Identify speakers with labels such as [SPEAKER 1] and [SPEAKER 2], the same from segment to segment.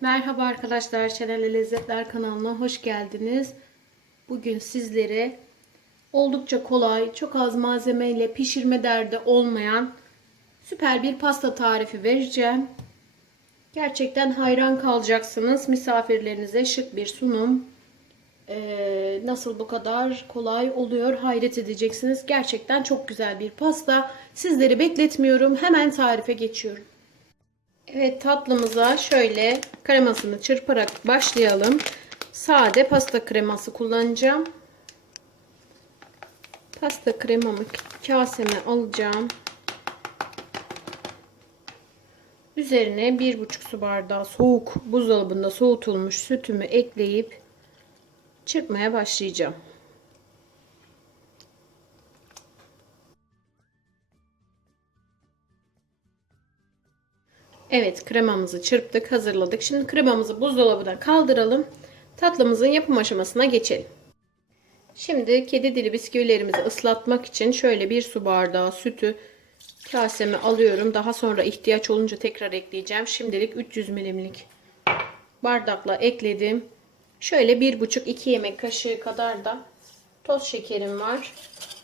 [SPEAKER 1] Merhaba arkadaşlar, Şenelle Lezzetler kanalına hoş geldiniz. Bugün sizlere oldukça kolay, çok az malzemeyle pişirme derdi olmayan süper bir pasta tarifi vereceğim. Gerçekten hayran kalacaksınız. Misafirlerinize şık bir sunum. Ee, nasıl bu kadar kolay oluyor hayret edeceksiniz. Gerçekten çok güzel bir pasta. Sizleri bekletmiyorum. Hemen tarife geçiyorum. Evet tatlımıza şöyle kremasını çırparak başlayalım. Sade pasta kreması kullanacağım. Pasta kremamı kaseme alacağım. Üzerine 1,5 su bardağı soğuk buzdolabında soğutulmuş sütümü ekleyip çırpmaya başlayacağım. Evet kremamızı çırptık hazırladık. Şimdi kremamızı buzdolabına kaldıralım. Tatlımızın yapım aşamasına geçelim. Şimdi kedi dili bisküvilerimizi ıslatmak için şöyle bir su bardağı sütü kaseme alıyorum. Daha sonra ihtiyaç olunca tekrar ekleyeceğim. Şimdilik 300 milimlik bardakla ekledim. Şöyle 1,5-2 yemek kaşığı kadar da toz şekerim var.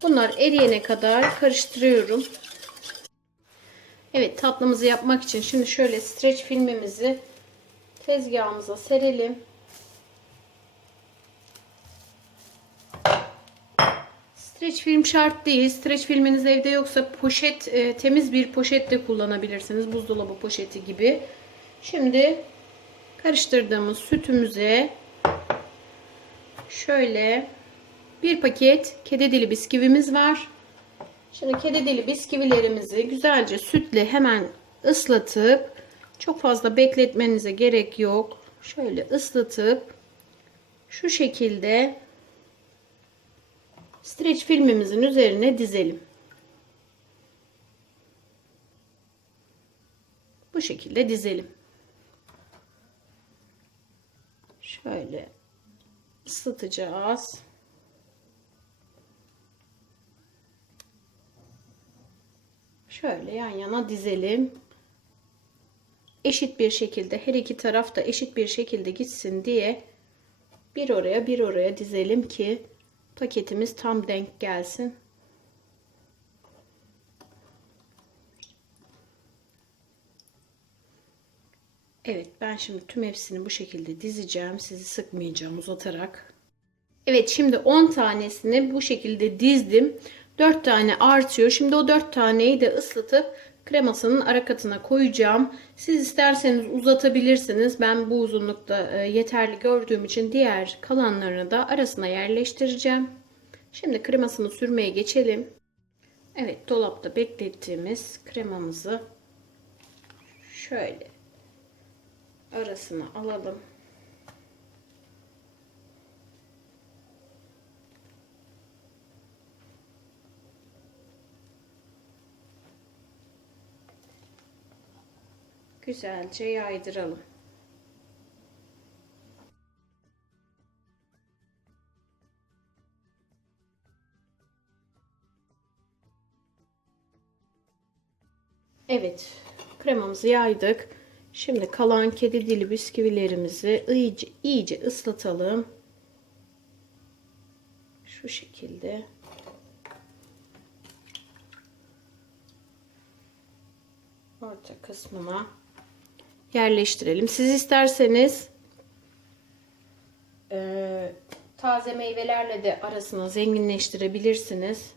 [SPEAKER 1] Bunlar eriyene kadar karıştırıyorum. Evet tatlımızı yapmak için şimdi şöyle streç filmimizi tezgahımıza serelim. Streç film şart değil. Streç filminiz evde yoksa poşet e, temiz bir poşet de kullanabilirsiniz. Buzdolabı poşeti gibi. Şimdi karıştırdığımız sütümüze şöyle bir paket kedi dili bisküvimiz var. Şimdi kedi dili bisküvilerimizi güzelce sütle hemen ıslatıp çok fazla bekletmenize gerek yok. Şöyle ıslatıp şu şekilde streç filmimizin üzerine dizelim. Bu şekilde dizelim. Şöyle ıslatacağız. Şöyle yan yana dizelim. Eşit bir şekilde her iki taraf da eşit bir şekilde gitsin diye bir oraya bir oraya dizelim ki paketimiz tam denk gelsin. Evet ben şimdi tüm hepsini bu şekilde dizeceğim. Sizi sıkmayacağım uzatarak. Evet şimdi 10 tanesini bu şekilde dizdim. 4 tane artıyor. Şimdi o 4 taneyi de ıslatıp kremasının ara katına koyacağım. Siz isterseniz uzatabilirsiniz. Ben bu uzunlukta e, yeterli gördüğüm için diğer kalanlarını da arasına yerleştireceğim. Şimdi kremasını sürmeye geçelim. Evet dolapta beklettiğimiz kremamızı şöyle arasına alalım. Güzelce yaydıralım. Evet, kremamızı yaydık. Şimdi kalan kedi dili bisküvilerimizi iyice, iyice ıslatalım. Şu şekilde. Orta kısmına yerleştirelim. Siz isterseniz e, taze meyvelerle de arasını zenginleştirebilirsiniz.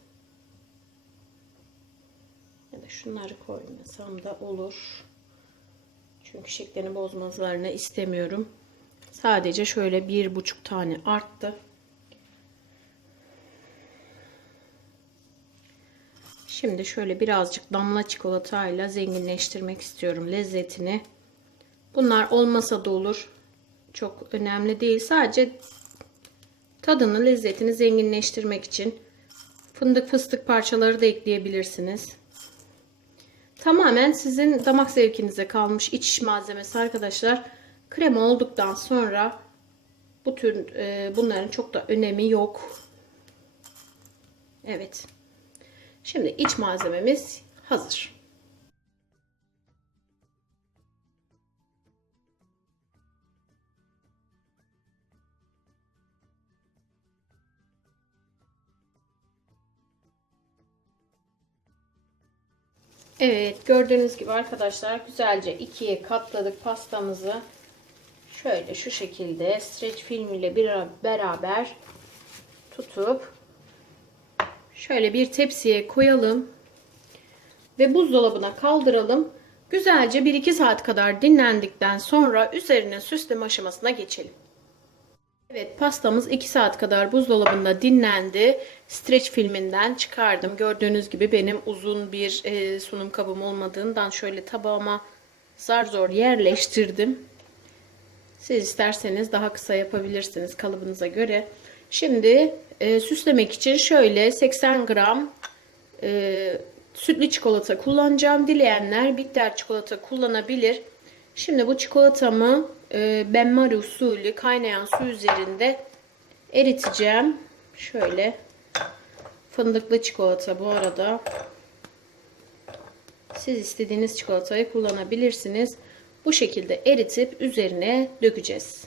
[SPEAKER 1] Ya da şunları koymasam da olur. Çünkü şeklini bozmalarını istemiyorum. Sadece şöyle bir buçuk tane arttı. Şimdi şöyle birazcık damla çikolatayla zenginleştirmek istiyorum lezzetini. Bunlar olmasa da olur. Çok önemli değil. Sadece tadını, lezzetini zenginleştirmek için fındık fıstık parçaları da ekleyebilirsiniz. Tamamen sizin damak zevkinize kalmış iç malzemesi arkadaşlar. Krema olduktan sonra bu tür e, bunların çok da önemi yok. Evet. Şimdi iç malzememiz hazır. Evet gördüğünüz gibi arkadaşlar güzelce ikiye katladık pastamızı. Şöyle şu şekilde streç film ile bir beraber tutup şöyle bir tepsiye koyalım ve buzdolabına kaldıralım. Güzelce 1-2 saat kadar dinlendikten sonra üzerine süsleme aşamasına geçelim. Evet pastamız 2 saat kadar buzdolabında dinlendi. Streç filminden çıkardım. Gördüğünüz gibi benim uzun bir e, sunum kabım olmadığından şöyle tabağıma zar zor yerleştirdim. Siz isterseniz daha kısa yapabilirsiniz kalıbınıza göre. Şimdi e, süslemek için şöyle 80 gram e, sütlü çikolata kullanacağım. Dileyenler bitter çikolata kullanabilir. Şimdi bu çikolatamı e, benmari usulü kaynayan su üzerinde eriteceğim. Şöyle fındıklı çikolata bu arada. Siz istediğiniz çikolatayı kullanabilirsiniz. Bu şekilde eritip üzerine dökeceğiz.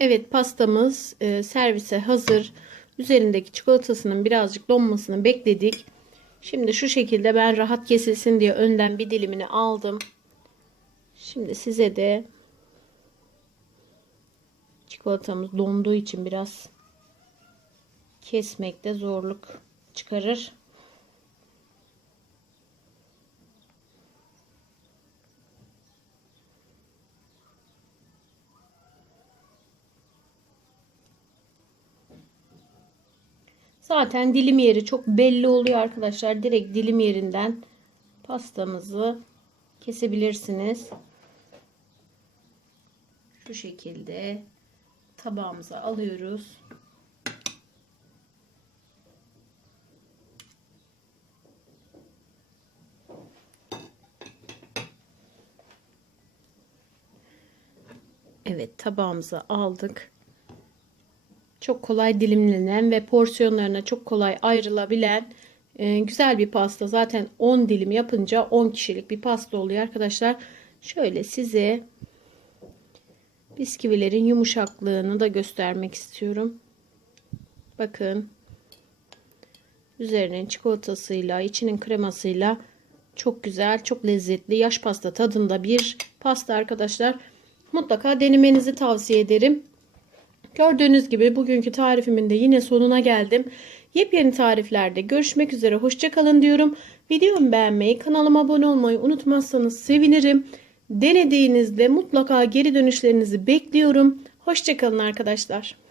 [SPEAKER 1] Evet pastamız e, servise hazır. Üzerindeki çikolatasının birazcık donmasını bekledik. Şimdi şu şekilde ben rahat kesilsin diye önden bir dilimini aldım. Şimdi size de çikolatamız donduğu için biraz kesmekte zorluk çıkarır. Zaten dilim yeri çok belli oluyor arkadaşlar. Direkt dilim yerinden pastamızı kesebilirsiniz. Şu şekilde tabağımıza alıyoruz. Evet tabağımıza aldık çok kolay dilimlenen ve porsiyonlarına çok kolay ayrılabilen e, güzel bir pasta. Zaten 10 dilim yapınca 10 kişilik bir pasta oluyor arkadaşlar. Şöyle size bisküvilerin yumuşaklığını da göstermek istiyorum. Bakın. Üzerinin çikolatasıyla, içinin kremasıyla çok güzel, çok lezzetli yaş pasta tadında bir pasta arkadaşlar. Mutlaka denemenizi tavsiye ederim. Gördüğünüz gibi bugünkü tarifimin de yine sonuna geldim. Yepyeni tariflerde görüşmek üzere. Hoşçakalın diyorum. Videomu beğenmeyi, kanalıma abone olmayı unutmazsanız sevinirim. Denediğinizde mutlaka geri dönüşlerinizi bekliyorum. Hoşçakalın arkadaşlar.